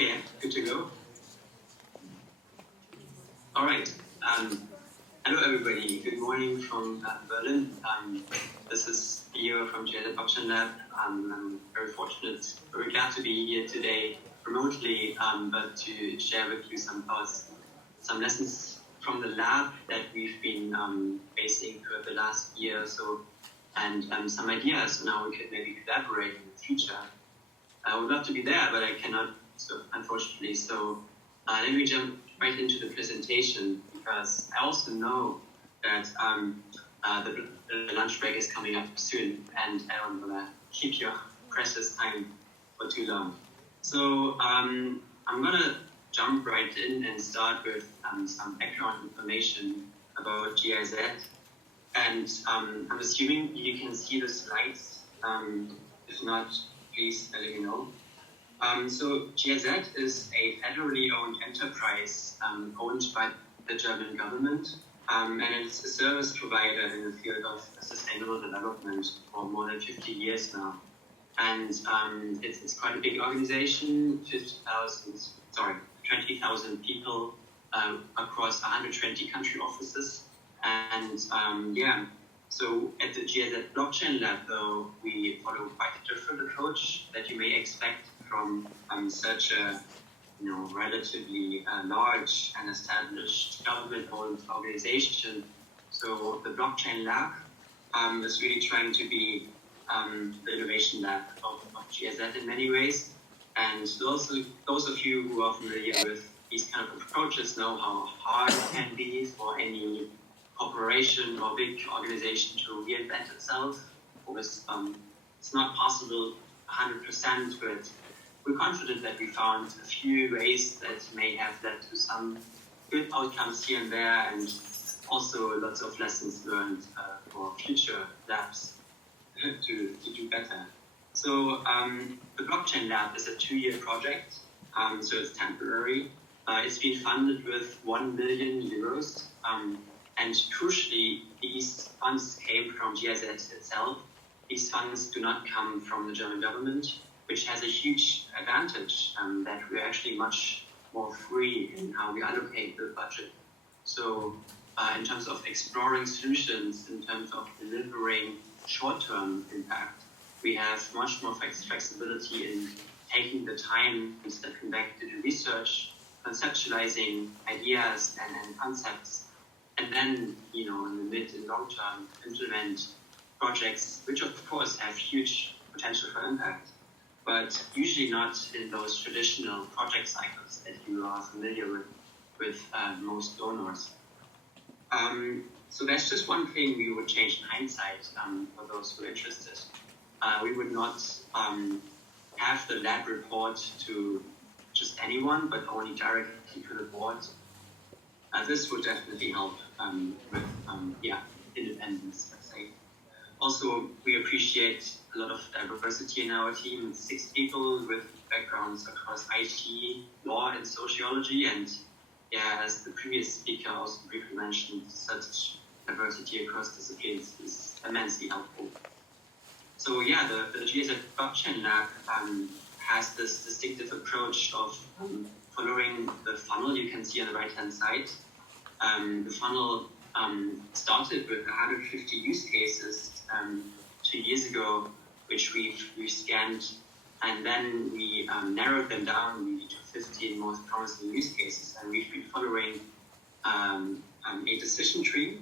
Okay, good to go. All right. Hello, everybody. Good morning from Berlin. This is Theo from GiZ Blockchain Lab. I'm very fortunate, very glad to be here today remotely, but to share with you some thoughts, some lessons from the lab that we've been facing for the last year or so, and some ideas on how we could maybe collaborate in the future. I would love to be there, but I cannot, so unfortunately. So let me jump right into the presentation, because I also know that the lunch break is coming up soon, and I don't want to keep your precious time for too long. So I'm going to jump right in and start with some background information about GiZ. And I'm assuming you can see the slides. If not, please let me know. So GiZ is a federally owned enterprise owned by the German government, and it's a service provider in the field of sustainable development for more than 50 years now. And it's quite a big organization, 20,000 people across 120 country offices. And so at the GiZ Blockchain Lab, though, we follow quite a different approach that you may expect from such a relatively large and established government-owned organization. So the Blockchain Lab is really trying to be the innovation lab of GiZ in many ways. And those of you who are familiar with these kind of approaches know how hard it can be for any corporation or big organization to reinvent itself. It's not possible 100%, but we're confident that we found a few ways that may have led to some good outcomes here and there, and also lots of lessons learned for future labs to do better. So the Blockchain Lab is a 2-year project, so it's temporary. It's been funded with 1 million euros. And crucially, these funds came from GiZ itself. These funds do not come from the German government, which has a huge advantage that we're actually much more free in how we allocate the budget. So in terms of exploring solutions, in terms of delivering short-term impact, we have much more flexibility in taking the time to step back to do research, conceptualizing ideas and concepts, and then, in the mid and long term, implement projects which, of course, have huge potential for impact, but usually not in those traditional project cycles that you are familiar with most donors. So that's just one thing we would change in hindsight for those who are interested. We would not have the lab report to just anyone, but only directly to the board. This would definitely help with independence, let's say. Also, we appreciate a lot of diversity in our team. 6 people with backgrounds across IT, law, and sociology. And as the previous speaker also briefly mentioned, such diversity across disciplines is immensely helpful. So the GiZ Blockchain Lab has this distinctive approach of following the funnel you can see on the right-hand side. The funnel started with 150 use cases 2 years ago, which we've scanned, and then we narrowed them down really to 15 most promising use cases, and we've been following a decision tree.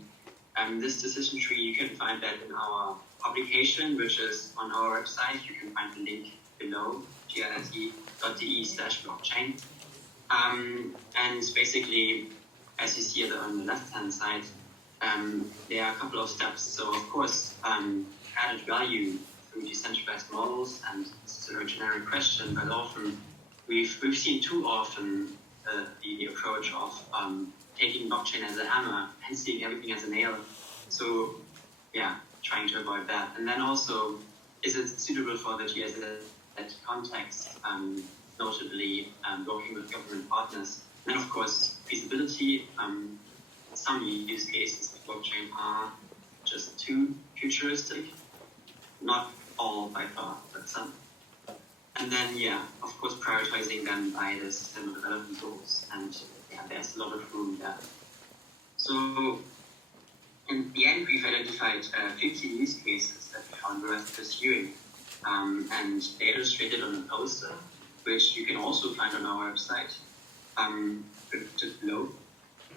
This decision tree, you can find that in our publication, which is on our website. You can find the link below, giz.de/blockchain. And basically, as you see on the left-hand side, there are a couple of steps. So, of course, added value through decentralized models, and this is a very generic question, but often we've seen too often the approach of taking blockchain as a hammer and seeing everything as a nail. So, trying to avoid that. And then also, is it suitable for the GiZ context, notably working with government partners? And of course, feasibility. Some use cases of blockchain are just too futuristic. Not all by far, but some. And then, of course, prioritizing them by the Sustainable Development Goals. And there's a lot of room there. So in the end, we've identified 50 use cases that we found worth pursuing. And they illustrated on a poster, which you can also find on our website, just below.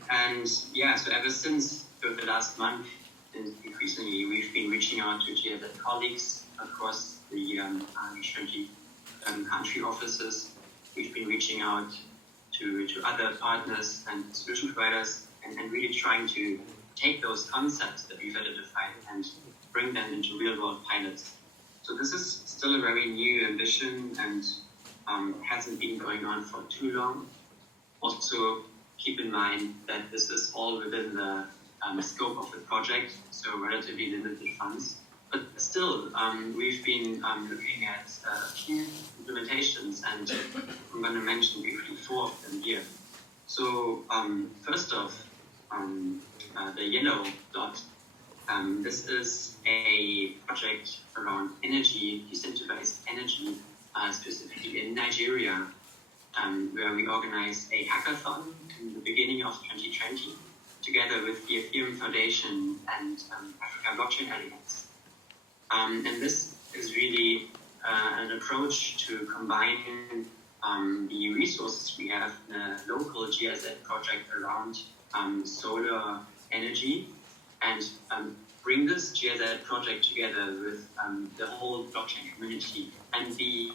And so ever since the last month, and increasingly, we've been reaching out to GiZ colleagues across the 20 country offices. We've been reaching out to other partners and solution providers and really trying to take those concepts that we've identified and bring them into real-world pilots. So this is still a very new ambition and hasn't been going on for too long. Also, keep in mind that this is all within the scope of the project, so relatively limited funds. But still, we've been looking at a few implementations, and I'm going to mention briefly 4 of them here. So first off, the yellow dot. This is a project around energy, decentralized energy, specifically in Nigeria, where we organized a hackathon in the beginning of 2020, together with the Ethereum Foundation and African Blockchain Alliance. And this is really an approach to combine the resources we have in a local GiZ project around solar energy and bring this GiZ project together with the whole blockchain community and the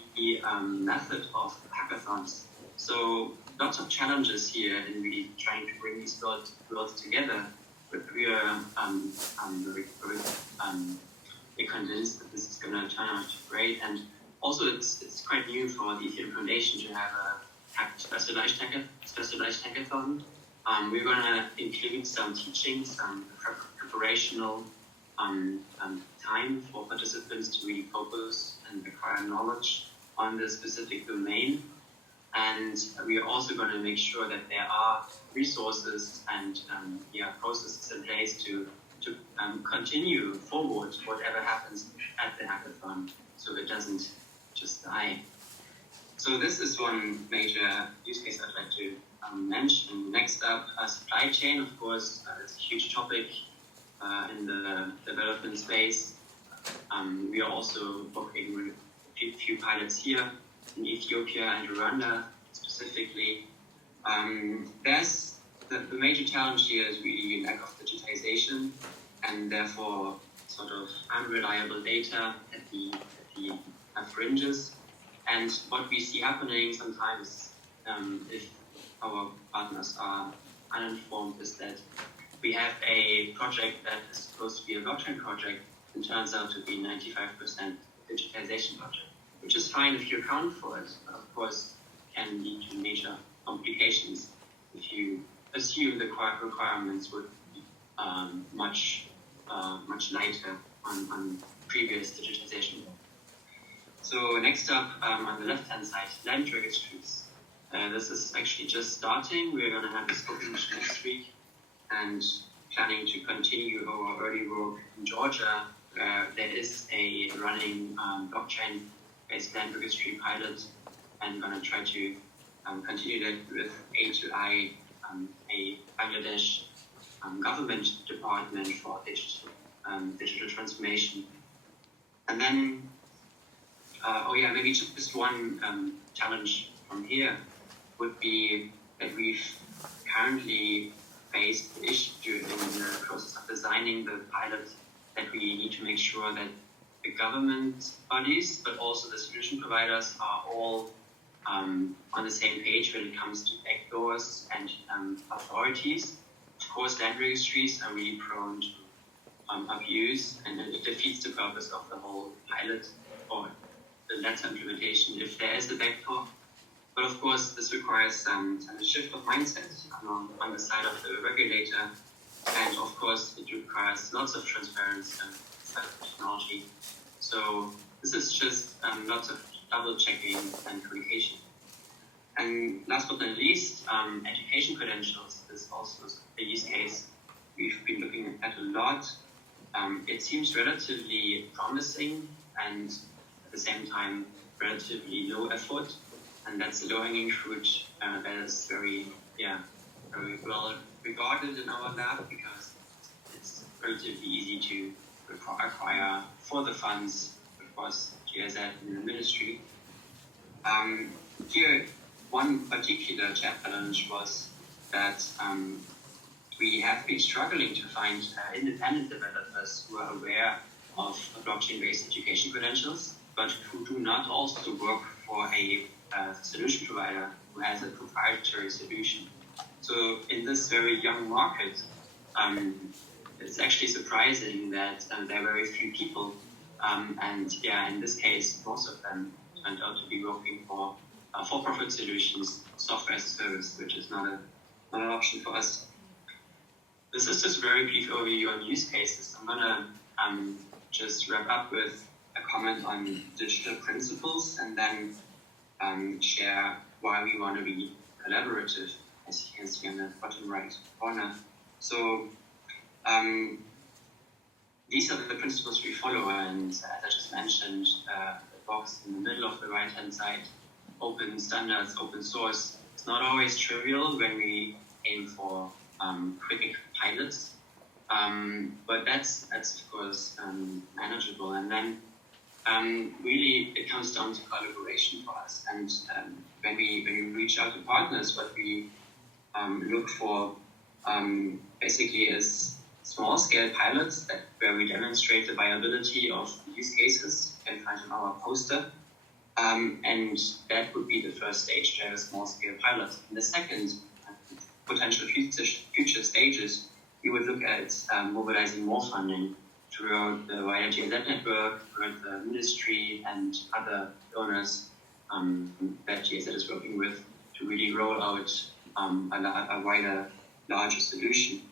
method of hackathons. So lots of challenges here in really trying to bring these worlds together, but we are very convinced that this is going to turn out great. And also it's quite new for the Ethereum Foundation to have a specialized hackathon. We're going to include some teaching, some preparational time for participants to really focus and acquire knowledge on the specific domain. And we are also going to make sure that there are resources and processes in place to continue forward whatever happens at the hackathon, so it doesn't just die. So this is one major use case I'd like to mention. Next up, supply chain, of course, it's a huge topic in the development space. We are also working with a few pilots here in Ethiopia and Rwanda specifically. There's the major challenge here is really lack of digitization and therefore sort of unreliable data at the fringes. And what we see happening sometimes, if our partners are uninformed, is that we have a project that is supposed to be a blockchain project and turns out to be 95% digitization project, which is fine if you account for it, but of course can lead to major complications if you assume the requirements would be much lighter on previous digitization. So next up, on the left-hand side, land registries. This is actually just starting. We're going to have a scoping mission next week and planning to continue our early work in Georgia, where there is a running blockchain-based land registry pilot, and going to try to continue that with A2I, a Bangladesh government department for digital transformation. And then, maybe just one challenge from here would be that we've currently faced the issue in the process of designing the pilot that we need to make sure that the government bodies, but also the solution providers are all on the same page when it comes to backdoors and authorities. Of course, land registries are really prone to abuse, and it defeats the purpose of the whole pilot or the latter implementation if there is a backdoor. But of course, this requires a shift of mindset on the side of the regulator, and of course, it requires lots of transparency on the side of technology. So this is just lots of double checking and communication. And last but not least, education credentials is also a use case we've been looking at a lot. It seems relatively promising and at the same time relatively low effort, and that's a low-hanging fruit that is very well regarded in our lab because it's relatively easy to acquire for the funds, of course, GiZ in the ministry. Here, one particular challenge was that we have been struggling to find independent developers who are aware of blockchain-based education credentials, but who do not also work for a solution provider who has a proprietary solution. So in this very young market, it's actually surprising that there are very few people, and in this case, most of them turned out to be working for-profit solutions, software as a service, which is not an option for us. This is just a very brief overview on use cases. I'm gonna just wrap up with a comment on digital principles and then share why we want to be collaborative, as you can see on the bottom right corner. So these are the principles we follow, and as I just mentioned, the box in the middle of the right-hand side, open standards, open source. It's not always trivial when we aim for quick pilots, but that's of course manageable. And then really it comes down to collaboration for us. And when we reach out to partners, what we look for basically is small-scale pilots where we demonstrate the viability of use cases. You can find in our poster. And that would be the first stage to have a small-scale pilot. And the second potential future stages, we would look at mobilizing more funding throughout the wider GiZ network, throughout the ministry and other donors that GiZ is working with to really roll out a wider, larger solution.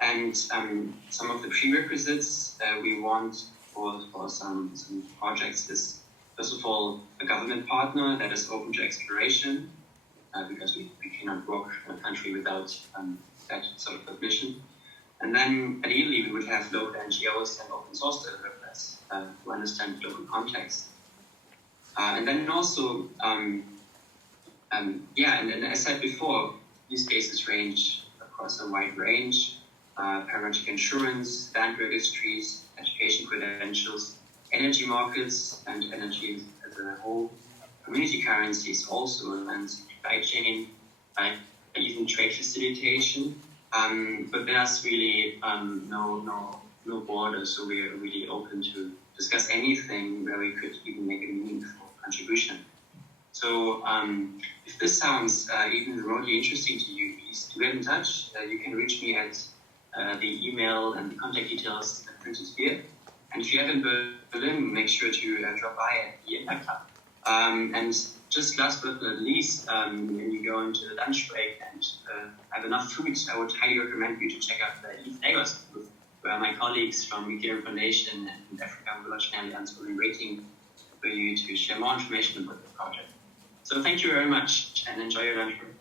And some of the prerequisites we want for some projects is, first of all, a government partner that is open to exploration, because we cannot work in a country without that sort of permission. And then ideally we would have local NGOs and open source developers who understand local context. And then also, and as I said before, use cases range across a wide range: paramedic insurance, land registries, education credentials, energy markets, and energy as a whole, community currencies also, and supply chain, even trade facilitation. But there's really no border, so we're really open to discuss anything where we could even make a meaningful contribution. So if this sounds even remotely interesting to you, please do get in touch. You can reach me at the email and the contact details that printed here. And if you have in Berlin, make sure to drop by at the Impact Hub. And just last but not least, when you go into the lunch break and have enough food, I would highly recommend you to check out the Youth Lagos booth, where my colleagues from Ukiyo Foundation and Africa Blockchain Alliance will be waiting for you to share more information about the project. So thank you very much and enjoy your lunch break.